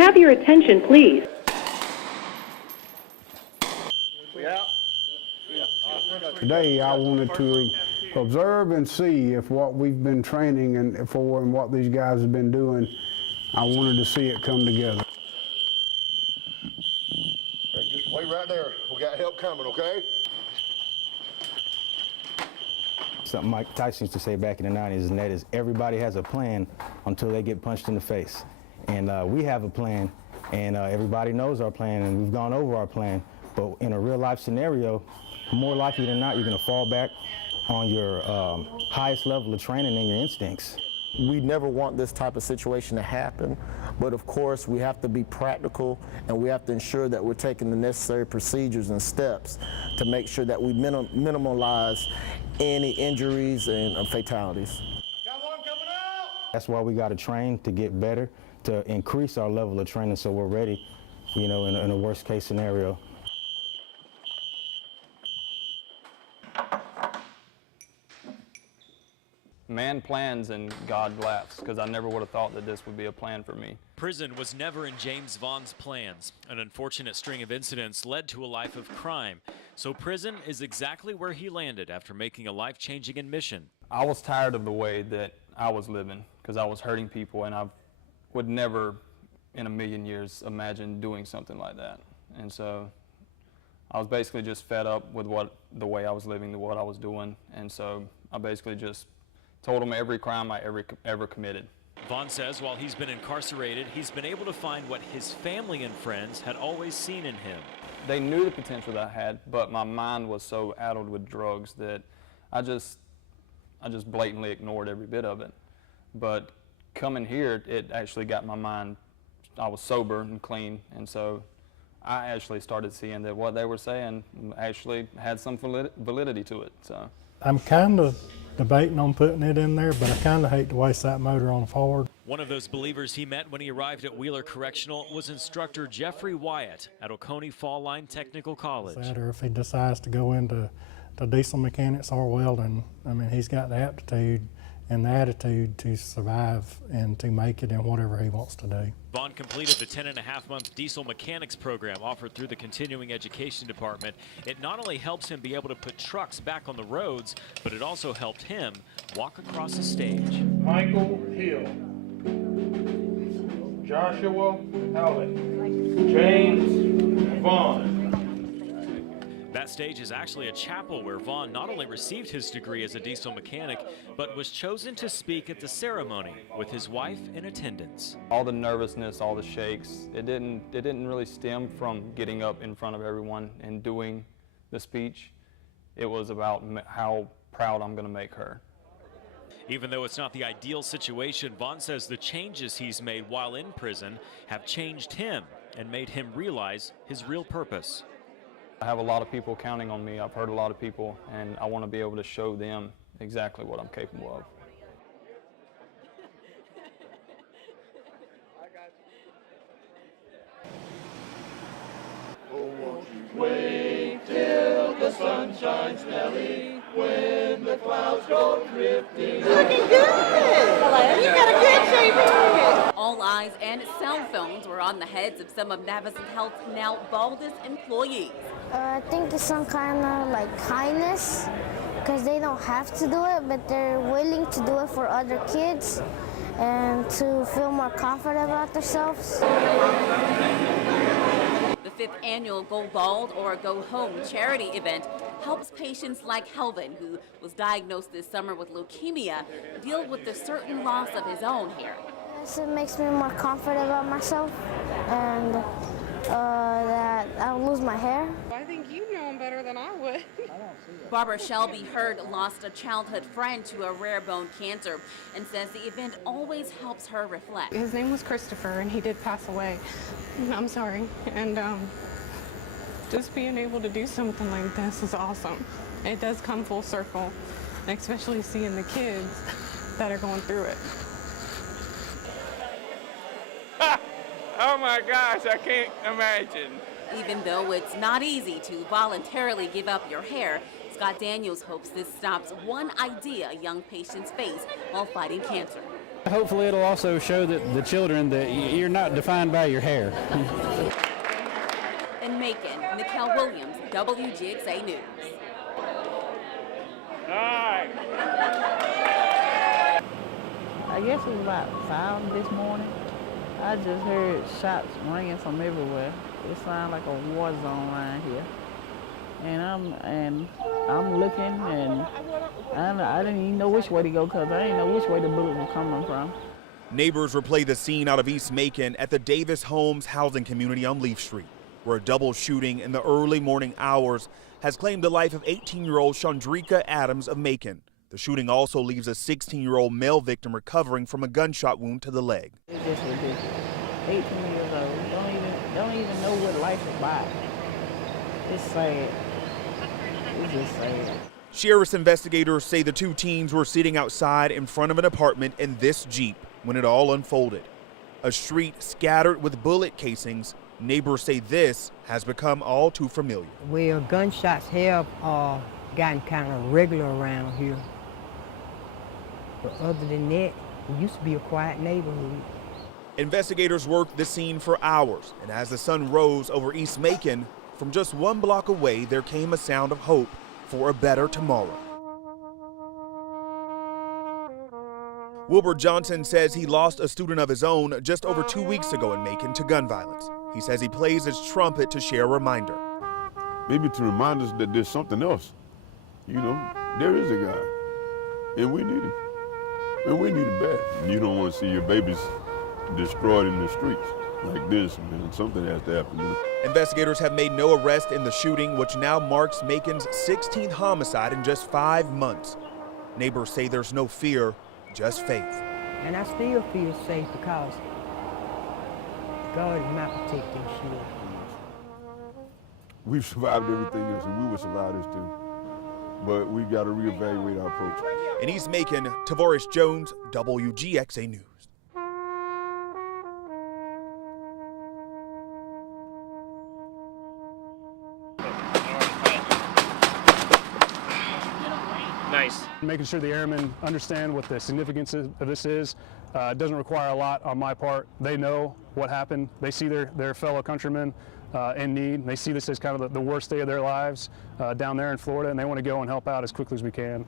have your attention, please? Today, I wanted to observe and see if what we've been training and what these guys have been doing, I wanted to see it come together. Hey, just wait right there. We got help coming, okay? Something Mike Tyson used to say back in the 90s, and that is everybody has a plan until they get punched in the face. And we have a plan, and everybody knows our plan, and we've gone over our plan. But in a real life scenario, more likely than not, you're going to fall back on your highest level of training and your instincts. We never want this type of situation to happen, but of course we have to be practical and we have to ensure that we're taking the necessary procedures and steps to make sure that we minimize any injuries and fatalities. Got one coming out! That's why we got to train to get better, to increase our level of training so we're ready, you know, in a worst case scenario. Man plans and God laughs, because I never would have thought that this would be a plan for me. Prison was never in James Vaughn's plans. An unfortunate string of incidents led to a life of crime. So prison is exactly where he landed after making a life-changing admission. I was tired of the way that I was living, because I was hurting people, and I would never in a million years imagine doing something like that. And so I was basically just fed up with the way I was living, what I was doing, and so I basically just told him every crime I ever committed. Vaughn says while he's been incarcerated, he's been able to find what his family and friends had always seen in him. They knew the potential that I had, but my mind was so addled with drugs that I just blatantly ignored every bit of it. But coming here, it actually got my mind, I was sober and clean, and so I actually started seeing that what they were saying actually had some validity to it. So I'm kind of debating on putting it in there, but I kind of hate to waste that motor on Ford. One of those believers he met when he arrived at Wheeler Correctional was instructor Jeffrey Wyatt at Oconee Fall Line Technical College. Or if he decides to go into diesel mechanics or welding, I mean, he's got the aptitude and the attitude to survive and to make it in whatever he wants to do. Vaughn completed the 10.5-month diesel mechanics program offered through the Continuing Education Department. It not only helps him be able to put trucks back on the roads, but it also helped him walk across the stage. Michael Hill, Joshua Allen, James Vaughn. That stage is actually a chapel where Vaughn not only received his degree as a diesel mechanic, but was chosen to speak at the ceremony with his wife in attendance. all the nervousness, all the shakes, it didn't really stem from getting up in front of everyone and doing the speech. It was about how proud I'm going to make her. Even though it's not the ideal situation, Vaughn says the changes he's made while in prison have changed him and made him realize his real purpose. I have a lot of people counting on me. I've heard a lot of people, and I want to be able to show them exactly what I'm capable of. Oh, won't you wait till the sun shines, Nellie, when the clouds go drifting. Looking good! Hello, you got a good shape here. All eyes and cell phones were on the heads of some of Navicent Health's now baldest employees. I think it's some kind of like kindness, because they don't have to do it, but they're willing to do it for other kids and to feel more confident about themselves. The 5th annual Go Bald or Go Home charity event helps patients like Helvin, who was diagnosed this summer with leukemia, deal with the certain loss of his own hair. It makes me more confident about myself and that I'll lose my hair. I think you know him better than I would. Barbara Shelby Hurd lost a childhood friend to a rare bone cancer and says the event always helps her reflect. His name was Christopher, and he did pass away. I'm sorry. And just being able to do something like this is awesome. It does come full circle, especially seeing the kids that are going through it. Oh my gosh, I can't imagine. Even though it's not easy to voluntarily give up your hair, Scott Daniels hopes this stops one idea young patients face while fighting cancer. Hopefully it'll also show that the children that you're not defined by your hair. In Macon, Nikel Williams, WGXA News. I guess it was about 5 this morning. I just heard shots ringing from everywhere. It sounded like a war zone around here. And I'm looking, and I didn't even know which way to go because I didn't know which way the bullets were coming from. Neighbors replay the scene out of East Macon at the Davis Homes housing community on Leaf Street, where a double shooting in the early morning hours has claimed the life of 18-year-old Chandrika Adams of Macon. The shooting also leaves a 16-year-old male victim recovering from a gunshot wound to the leg. It's just ridiculous. 18 years old, don't even know what life is about. It's sad. It's just sad. Sheriff's investigators say the two teens were sitting outside in front of an apartment in this Jeep when it all unfolded. A street scattered with bullet casings. Neighbors say this has become all too familiar. Well, gunshots have gotten kind of regular around here. But other than that, it used to be a quiet neighborhood. Investigators worked the scene for hours, and as the sun rose over East Macon, from just 1 block away, there came a sound of hope for a better tomorrow. Wilbur Johnson says he lost a student of his own just over 2 weeks ago in Macon to gun violence. He says he plays his trumpet to share a reminder. Maybe to remind us that there's something else. You know, there is a God, and we need him. And we need him bad. You don't want to see your babies destroyed in the streets like this, man. Something has to happen to them. Investigators have made no arrest in the shooting, which now marks Macon's 16th homicide in just 5 months. Neighbors say there's no fear, just faith. And I still feel safe because God is my protecting shield. We've survived everything else, and we will survive this too. But we got to reevaluate our approach. In East Macon, Tavares Jones, WGXA News. Nice. Making sure the airmen understand what the significance of this is. It doesn't require a lot on my part. They know what happened. They see their fellow countrymen in need. They see this as kind of the worst day of their lives down there in Florida, and they want to go and help out as quickly as we can.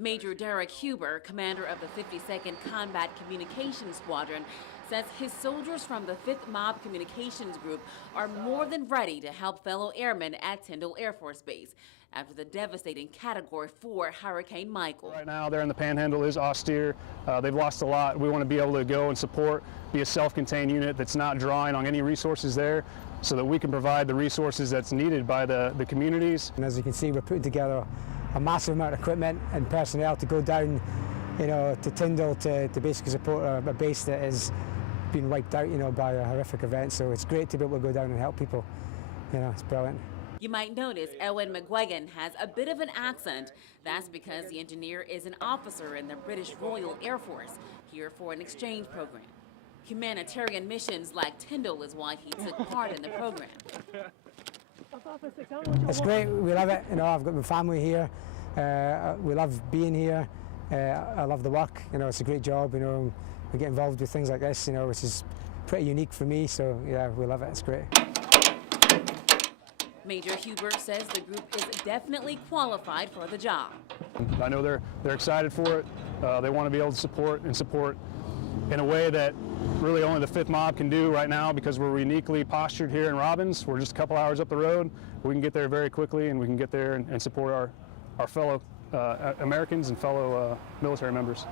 Major Derek Huber, commander of the 52nd Combat Communications Squadron, says his soldiers from the 5th Mob Communications Group are more than ready to help fellow airmen at Tyndall Air Force Base after the devastating Category 4 Hurricane Michael. Right now, there in the Panhandle is austere. They've lost a lot. We want to be able to go and support, be a self-contained unit that's not drawing on any resources there, so that we can provide the resources that's needed by the communities. And as you can see, we're putting together a massive amount of equipment and personnel to go down, to Tyndall to basically support a base that has been wiped out, by a horrific event. So it's great to be able to go down and help people. It's brilliant. You might notice Ewan McGuigan has a bit of an accent. That's because the engineer is an officer in the British Royal Air Force, here for an exchange program. Humanitarian missions like Tyndall is why he took part in the program. It's great. We love it. I've got my family here. We love being here. I love the work. It's a great job. We get involved with things like this, which is pretty unique for me. So yeah, we love it. It's great. Major Huber says the group is definitely qualified for the job. I know they're excited for it. They want to be able to support in a way that really only the 5th Mob can do right now, because we're uniquely postured here in Robbins. We're just a couple hours up the road. We can get there very quickly, and we can get there and support our fellow Americans and fellow military members.